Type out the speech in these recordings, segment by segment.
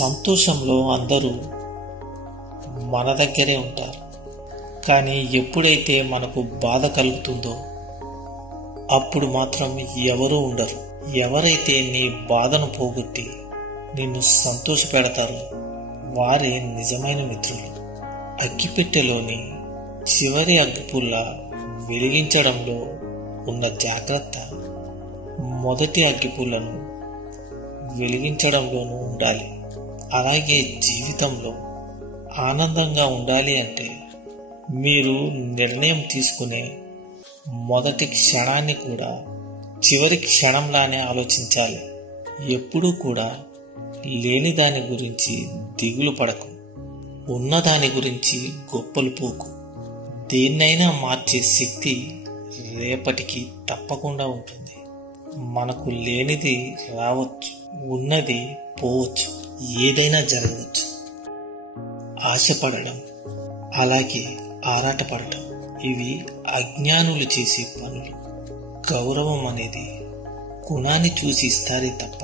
సంతోషంలో అందరూ మన దగ్గరే ఉంటారు, కానీ ఎప్పుడైతే మనకు బాధ కలుగుతుందో అప్పుడు మాత్రం ఎవరూ ఉండరు. ఎవరైతే నీ బాధను పోగొట్టి నిన్ను సంతోషపెడతారో వారే నిజమైన మిత్రులు. అగ్గిపెట్టెలోని చివరి అగ్గిపుల్ల వెలిగించడంలో ఉన్న జాగ్రత్త మొదటి అగ్గిపుల్లను వెలిగించడంలోనూ ఉండాలి. అలాగే జీవితంలో ఆనందంగా ఉండాలి అంటే మీరు నిర్ణయం తీసుకునే మొదటి క్షణాన్ని కూడా చివరి క్షణంలానే ఆలోచించాలి. ఎప్పుడూ కూడా లేని దాని గురించి దిగులు పడకు, ఉన్నదాని గురించి గొప్పలు పోకు. దేన్నైనా మార్చే శక్తి రేపటికి తప్పకుండా ఉంటుంది. మనకు లేనిది రావచ్చు, ఉన్నది పోవచ్చు, ఏదైనా జరగవచ్చు. ఆశపడడం అలాగే ఆరాటపడటం ఇవి అజ్ఞానులు చేసే పనులు. గౌరవం అనేది గుణాన్ని చూసి ఇస్తారే తప్ప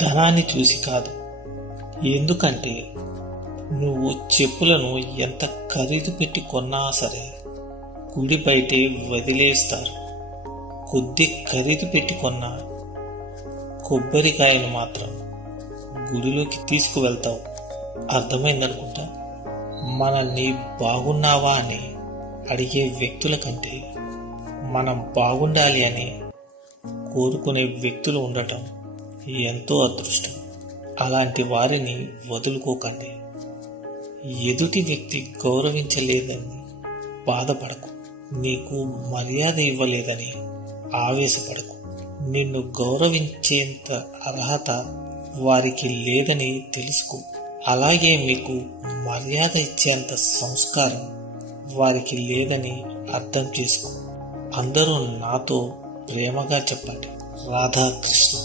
ధనాన్ని చూసి కాదు. ఎందుకంటే నువ్వు చెప్పులను ఎంత ఖరీదు పెట్టి కొన్నా సరే గుడి బయటే వదిలేస్తారు. కొద్ది ఖరీదు పెట్టి కొన్న కొబ్బరికాయను మాత్రం గుడిలోకి తీసుకువెళ్తావు. అర్థమైందనుకుంటా. మనల్ని బాగున్నావా అని అడిగే వ్యక్తుల కంటే మనం బాగుండాలి అని కోరుకునే వ్యక్తులు ఉండటం ఎంతో అదృష్టం. అలాంటి వారిని వదులుకోకండి. ఎదుటి వ్యక్తి గౌరవించలేదని బాధపడకు, నీకు మర్యాద ఇవ్వలేదని ఆవేశపడకు. నిన్ను గౌరవించేంత అర్హత వారికి లేదని తెలుసుకో. అలాగే మీకు మర్యాద ఇచ్చేంత సంస్కారం వారికి లేదని అర్థం చేసుకో. అందరూ నాతో ప్రేమగా చెప్పండి. రాధాకృష్ణ.